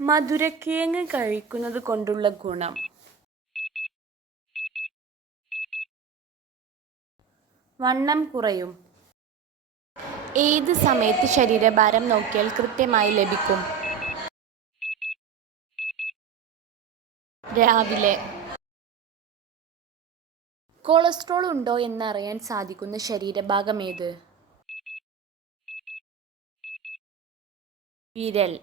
മധുരക്കിഴങ്ങ് കഴിക്കുന്നത് കൊണ്ടുള്ള ഗുണം. വണ്ണം കുറയും. ഏത് സമയത്ത് ശരീരഭാരം നോക്കിയാൽ കൃത്യമായി ലഭിക്കും? രാവിലെ. കൊളസ്ട്രോൾ ഉണ്ടോ എന്നറിയാൻ സാധിക്കുന്ന ശരീരഭാഗം ഏത്? വിരൽ.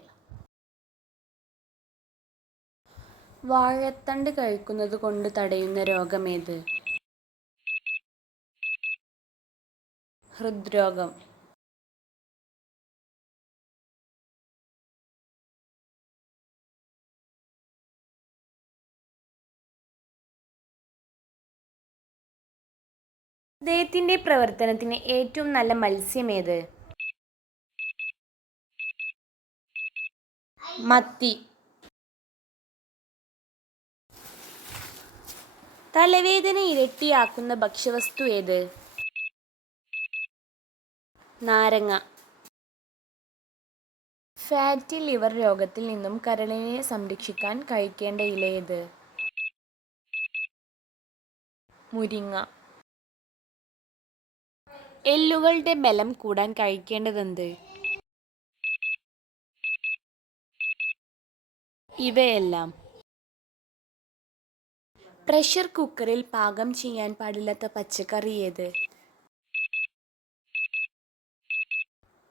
വാഴത്തണ്ട് കഴിക്കുന്നത് കൊണ്ട് തടയുന്ന രോഗമേത്? ഹൃദ്രോഗം. ഹൃദയത്തിന്റെ പ്രവർത്തനത്തിന് ഏറ്റവും നല്ല മത്സ്യം ഏത്? മത്തി. തലവേദന ഇരട്ടിയാക്കുന്ന ഭക്ഷ്യവസ്തു ഏത്? നാരങ്ങ. ഫാറ്റി ലിവർ രോഗത്തിൽ നിന്നും കരളിനെ സംരക്ഷിക്കാൻ കഴിക്കേണ്ട ഇല ഏത്? മുരിങ്ങ. എല്ലുകളുടെ ബലം കൂടാൻ കഴിക്കേണ്ടതെന്ത്? ഇവയെല്ലാം. പ്രഷർ കുക്കറിൽ പാകം ചെയ്യാൻ പാടില്ലാത്ത പച്ചക്കറി ഏത്?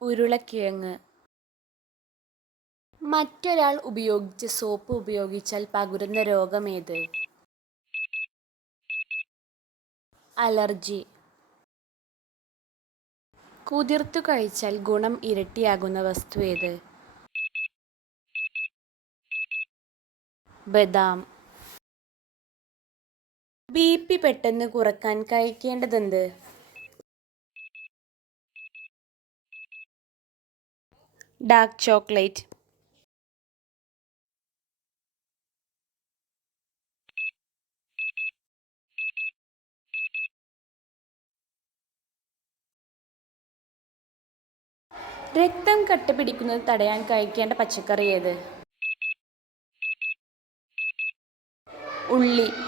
ഉരുളക്കിഴങ്ങ്. മറ്റൊരാൾ ഉപയോഗിച്ച സോപ്പ് ഉപയോഗിച്ചാൽ പകരുന്ന രോഗമേത്? അലർജി. കുതിർത്തു കഴിച്ചാൽ ഗുണം ഇരട്ടിയാകുന്ന വസ്തു ഏത്? ബദാം. ബി.പി പെട്ടെന്ന് കുറക്കാൻ കഴിക്കേണ്ടതെന്ത്? Dark chocolate. രക്തം കട്ടപിടിക്കുന്നത് തടയാൻ കഴിക്കേണ്ട പച്ചക്കറി ഏത്? ഉള്ളി.